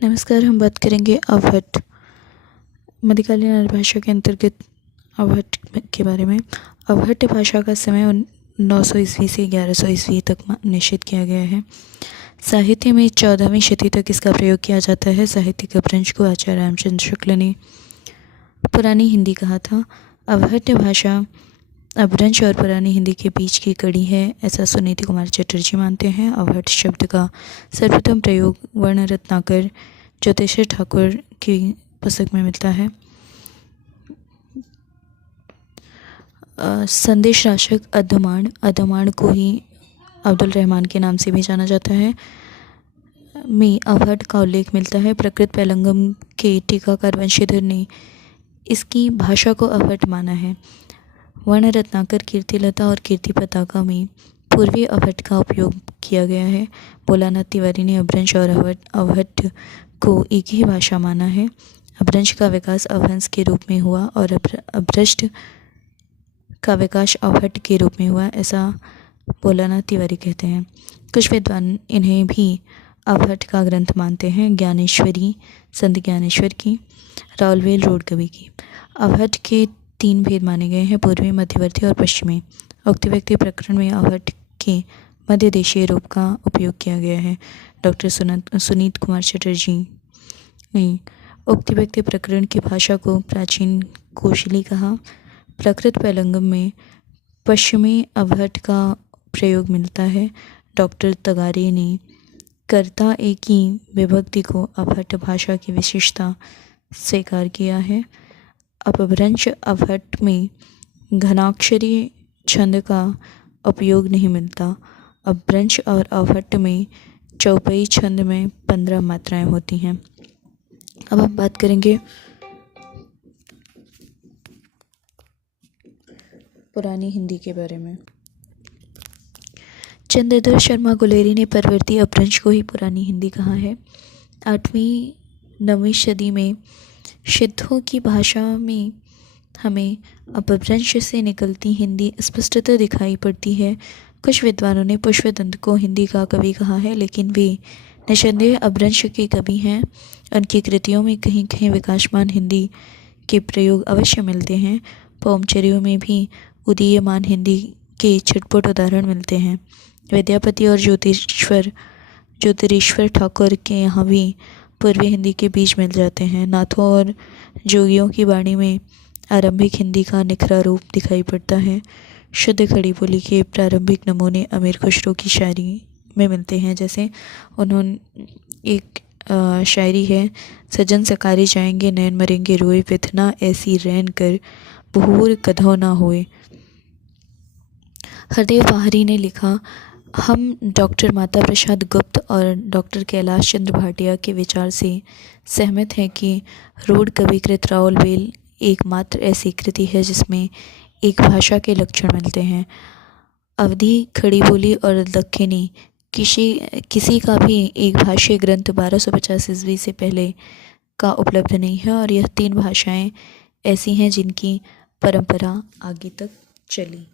नमस्कार। हम बात करेंगे अवहट्ट मध्यकालीन आर्य भाषा के अंतर्गत अवहट्ट के बारे में। अवहट्ट भाषा का समय 900 ईस्वी से 1100 ईस्वी तक निश्चित किया गया है। साहित्य में 14वीं शती तक इसका प्रयोग किया जाता है। साहित्यिक अपभ्रंश को आचार्य रामचंद्र शुक्ल ने पुरानी हिंदी कहा था। अवहट्ट भाषा अपभ्रंश और पुरानी हिंदी के बीच की कड़ी है, ऐसा सुनीति कुमार चटर्जी मानते हैं। अवहट्ट शब्द का सर्वप्रथम प्रयोग वर्ण रत्नाकर ज्योतिषर ठाकुर की पुस्तक में मिलता है। संदेश राशक अद्धमाण को ही अब्दुल रहमान के नाम से भी जाना जाता है में अवहट्ट का उल्लेख मिलता है। प्रकृत पैलंगम के टीकाकार वंशीधर ने इसकी भाषा को अवहट्ट माना है। वर्ण रत्नाकर, कीर्तिलता और कीर्ति पताका में पूर्वी अवहट्ट का उपयोग किया गया है। भोलानाथ तिवारी ने अपभ्रंश और अवहट्ट को एक ही भाषा माना है। अपभ्रंश का विकास अवहंस के रूप में हुआ और अपभ्रष्ट का विकास अवहट्ट के रूप में हुआ, ऐसा भोलानाथ तिवारी कहते हैं। कुछ विद्वान इन्हें भी अवहट्ट का ग्रंथ मानते हैं। ज्ञानेश्वरी संत ज्ञानेश्वर की, रावलवेल रोड कवि की। अवहट्ट के 3 भेद माने गए हैं, पूर्वी, मध्यवर्ती और पश्चिमी। उक्त व्यक्ति प्रकरण में अवहट्ट के मध्य देशीय रूप का उपयोग किया गया है। डॉक्टर सुनीत कुमार चटर्जी ने उक्त व्यक्ति प्रकरण की भाषा को प्राचीन कोशली कहा। प्रकृत पैलंगम में पश्चिमी अवहट्ट का प्रयोग मिलता है। डॉक्टर तगारे ने कर्ता एक ही विभक्ति को अवहट्ट भाषा की विशेषता स्वीकार किया है। अपभ्रंश अवहट्ट में घनाक्षरी छंद का उपयोग नहीं मिलता। अपभ्रंश और अवहट्ट में चौपाई छंद में 15 मात्राएं होती हैं। अब हम बात करेंगे पुरानी हिंदी के बारे में। चंद्रधर शर्मा गुलेरी ने परवर्ती अपभ्रंश को ही पुरानी हिंदी कहा है। 8वीं-9वीं सदी में सिद्धों की भाषा में हमें अपभ्रंश से निकलती हिंदी स्पष्टतः दिखाई पड़ती है। कुछ विद्वानों ने पुष्पदंत को हिंदी का कवि कहा है, लेकिन वे निसंदेह अपभ्रंश के कवि हैं। उनकी कृतियों में कहीं कहीं विकासमान हिंदी के प्रयोग अवश्य मिलते हैं। पौमचरियों में भी उदीयमान हिंदी के छटपट उदाहरण मिलते हैं। विद्यापति और ज्योतिरीश्वर ठाकुर के यहाँ भी पूर्वी हिंदी के बीज मिल जाते हैं। नाथों और जोगियों की वाणी में आरंभिक हिंदी का निखरा रूप दिखाई पड़ता है। शुद्ध खड़ी बोली के प्रारंभिक नमूने अमीर खुसरो की शायरी में मिलते हैं। जैसे उन्होंने एक शायरी है, सजन सकारी जाएंगे नैन मरेंगे रोए, विधना ऐसी रैन कर बहूर कधौ ना होए। हरदेव बाहरी ने लिखा, हम डॉक्टर माता प्रसाद गुप्त और डॉक्टर कैलाश चंद्र भाटिया के विचार से सहमत हैं कि रोड कविकृत रावलवेल एकमात्र ऐसी कृति है जिसमें एक भाषा के लक्षण मिलते हैं। अवधी, खड़ी बोली और दक्खनी किसी का भी एक भाषीय ग्रंथ 1250 ईस्वी से पहले का उपलब्ध नहीं है और यह 3 भाषाएं ऐसी हैं जिनकी परंपरा आगे तक चली।